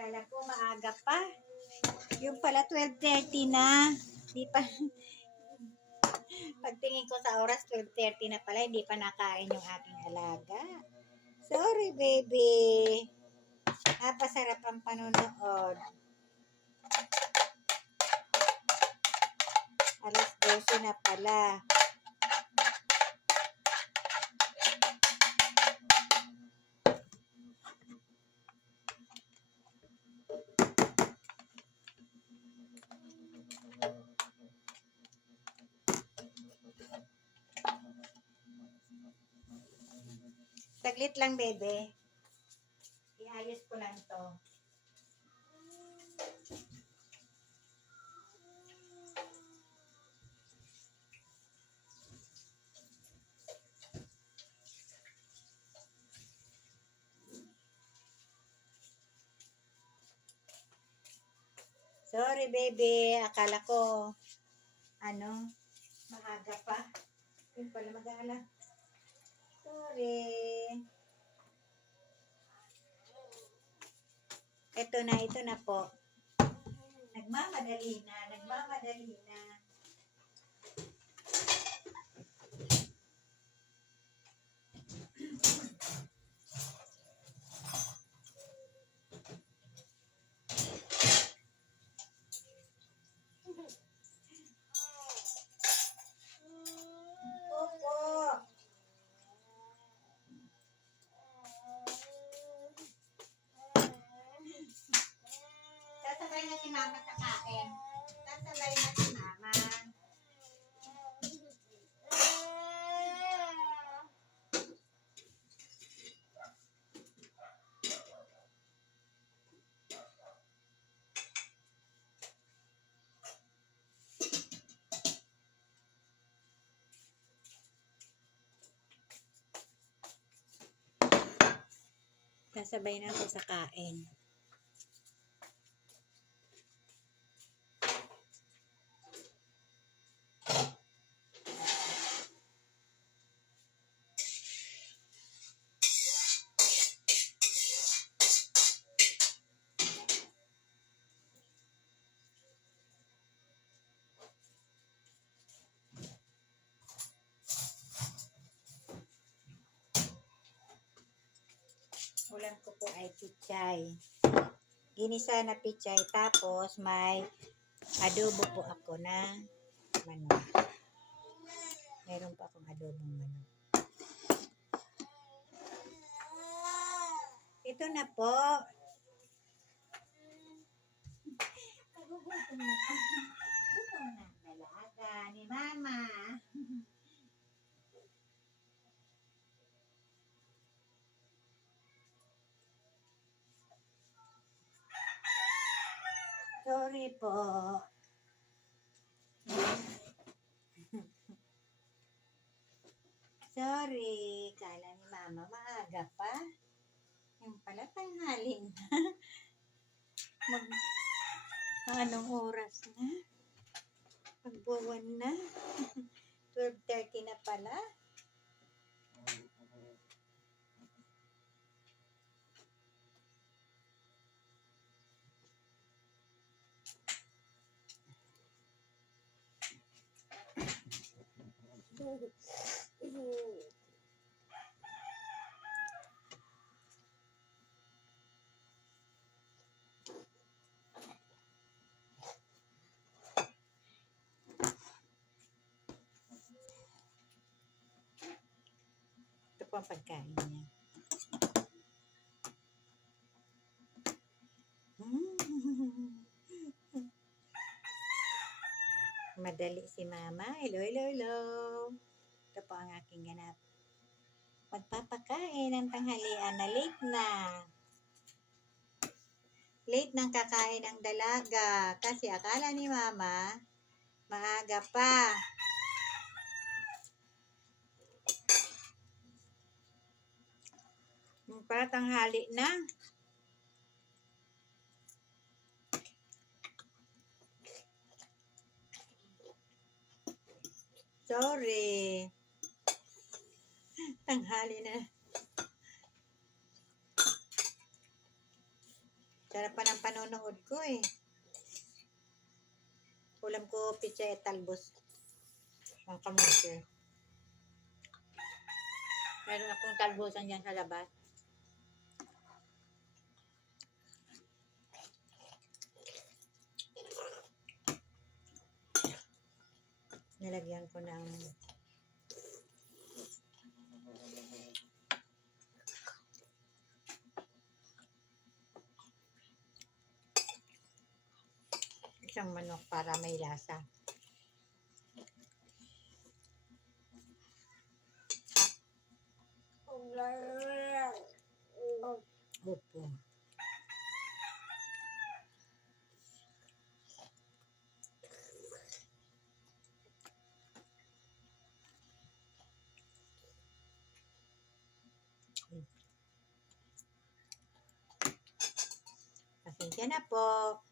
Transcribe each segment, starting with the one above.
Akala ko maaga pa. Yung pala 12.30 na. Di pa. Pagtingin ko sa oras, 12.30 na pala. Hindi pa nakain yung aking alaga. Sorry, baby. Napasarap ang panonood. Alas 12 na pala. Saglit lang, bebe. Iayos ko lang to. Sorry, baby. Akala ko, ano, maaga pa. Yun pala mag-aala. Sorry. Ito na, ito na po. Nagmamadali na, nagmamadali na. Mama sa kain. Sasabay na si mama. Sasabay na ako sa kain. Ulam ko po ay pichay. Ginisa na pichay. Tapos may adobo po ako na manok. Meron pa akong adobong manok. Ito na po. Nagugutom na. Gutom na dalaga ni Mama. Sorry po. Sorry. Kala ni Mama maaga pa. Yung pala tanghali na. Mag... Anong oras na? Magbuwan na. 12.30 na pala. Po ang pagkain niya. Mm. Madali si Mama. Hello, hello, hello po ang aking ganap. Pagpapakain ng tanghalian na late na. Late nang kakain ang dalaga kasi akala ni mama maaga pa. Para tanghali na. Sorry. Tanghali na. Sarap pa ng panonood ko eh. Ulam ko pizza at talbos. Ang kamote. Meron akong talbosan dyan sa labas. Nilagyan ko ng isang manok para may lasa. Opo. Pasensya na po.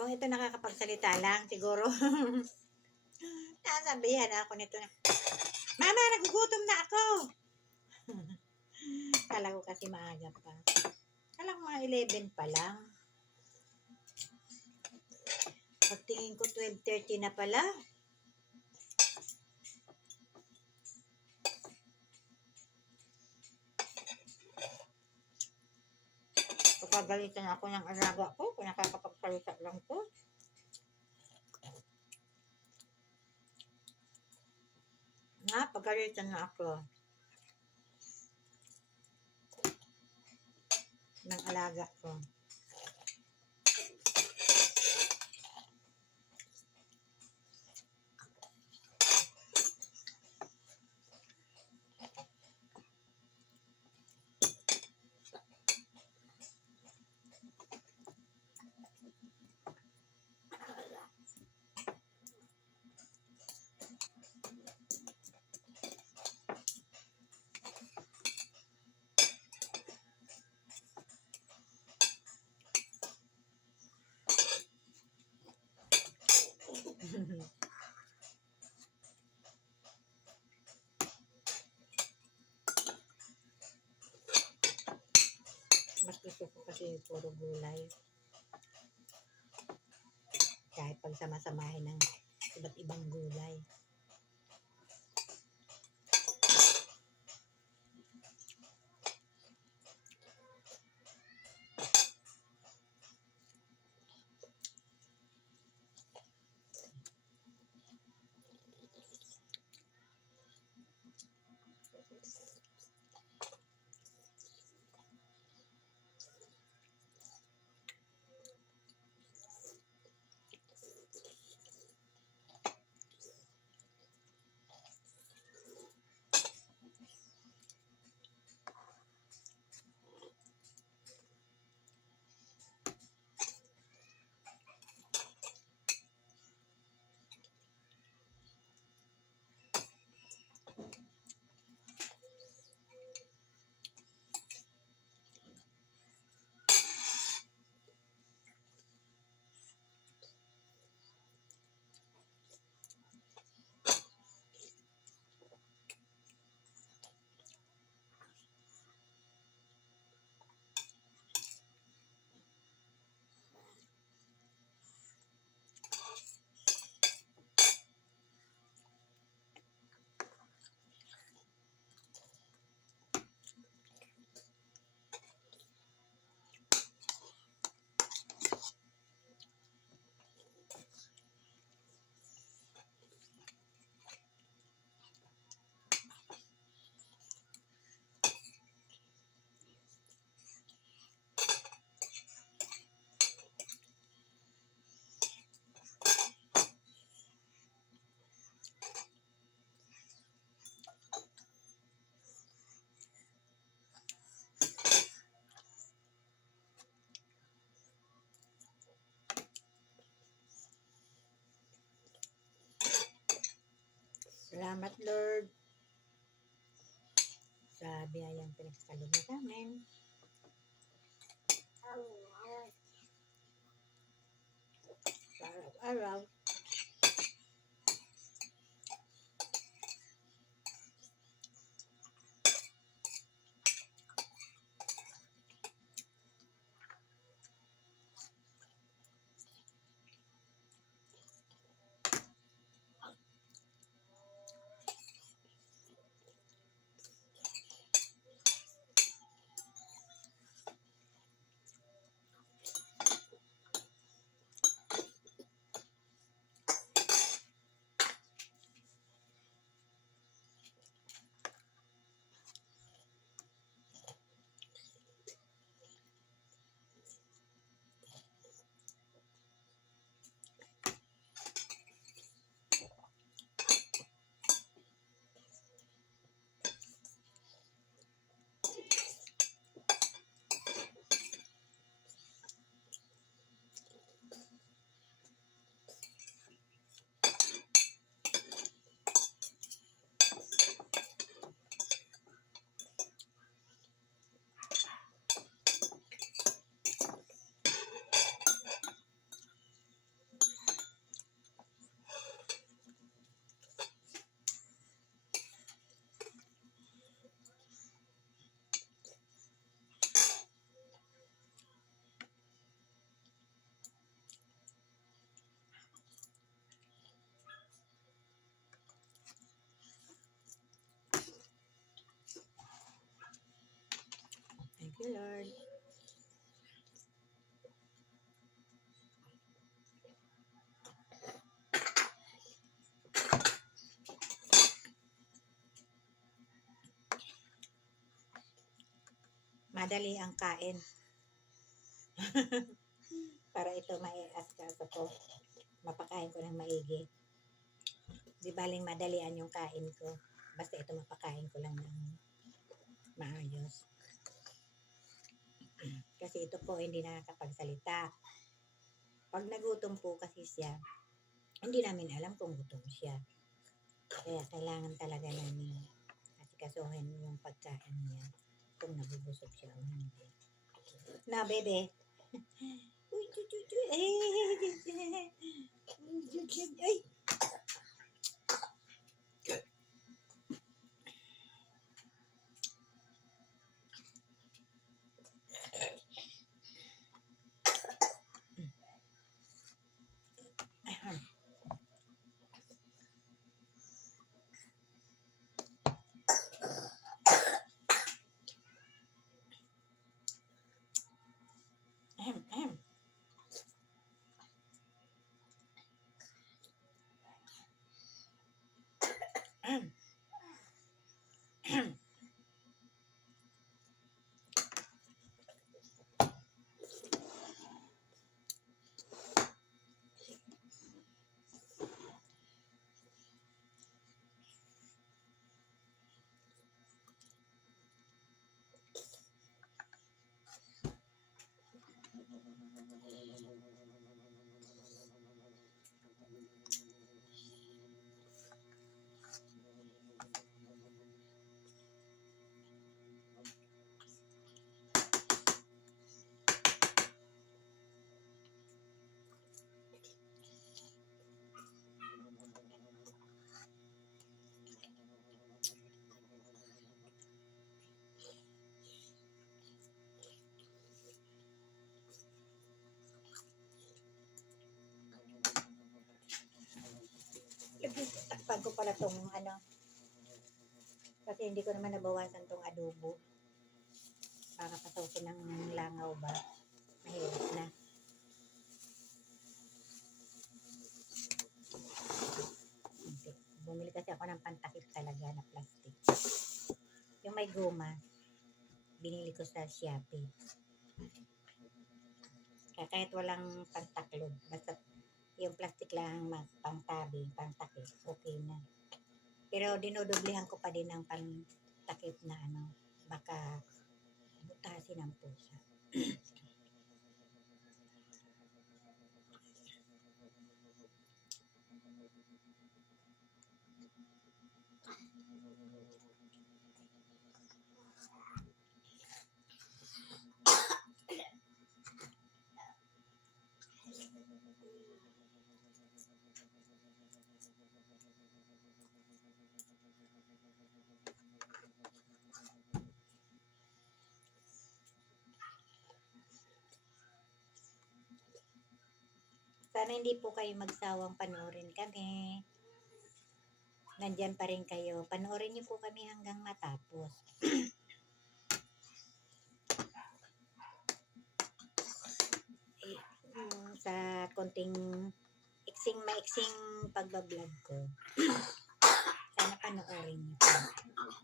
Kung ito nakakapagsalita lang, siguro. Nasabihan ako nito na, Mama, nagugutom na ako! Kala ko kasi maaga pa. Kala ko mga 11 pa lang. Pagtingin ko 12.30 na pala. Pagkagalitan ako ng alaga ko kung nakakapagsalita lang po. Nga, pagkagalitan na ako. ng alaga ko. Gusto ko kasi puro gulay. Kahit pagsama-samahin ng iba't ibang gulay. Salamat, Lord. Sa biyayang pinagkakalog mo sa amin. Sa araw-araw. Lord. Madali ang kain. Para ito maiaskaso ko. Mapakain ko ng maigi. Di baling madalian yung kain ko. Basta ito mapakain ko lang ng maayos. Kasi ito po hindi nakakapagsalita. Pag nagutom po kasi siya, hindi namin alam kung gutom siya. Kaya kailangan talaga namin asikasuhin yung pagkain niya kung nabubusog siya o hindi. Na, bebe. Uy, chu, chu, chu. Ay, ay. Ahem. Mm-hmm. Takpan ko pala tong ano. Kasi hindi ko naman nabawasan tong adobo. Para pasawsin ng langaw ba. Mahirap na. Bumili kasi ako ng pantakip talaga na plastic. Yung may goma, binili ko sa Shopee. Kaya kahit walang pantaklog, basta yung plastic lang mag pangtabi, pangtakip, okay na. Pero dinodoblihan ko pa din ng pantakip na ano, baka butasin ng pusa. Sana hindi po kayo magsawang panoorin kami. Nandyan pa rin kayo. Panoorin niyo po kami hanggang matapos. Eh, sa konting iksing maiksing pagbablog ko. Sana panoorin niyo po.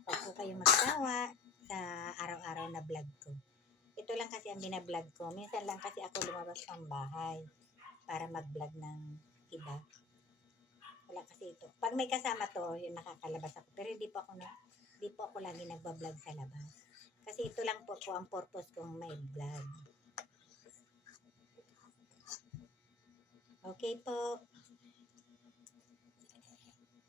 Huwag po kayo magsawa sa araw-araw na vlog ko. Ito lang kasi ang binablog ko. Minsan lang kasi ako lumabas ng bahay para mag-vlog ng iba. Wala kasi ito. Pag may kasama to, yun nakakalabas ako. Pero hindi po ako na, hindi po ako lagi nagba-vlog sa labas. Kasi ito lang po po ang purpose kong may vlog. Okay po.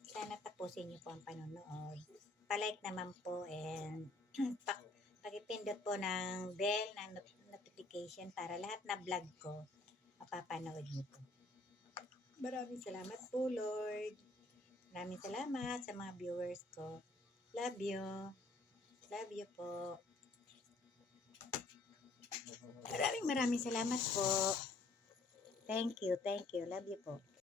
Sana tapusin niyo po ang panonood. Palike naman po and pa, pakipindot po ng bell na not- notification para lahat na vlog ko mapapanood niyo po. Maraming salamat po, Lord. Maraming salamat sa mga viewers ko. Love you. Love you po. Maraming maraming salamat po. Thank you, thank you. Love you po.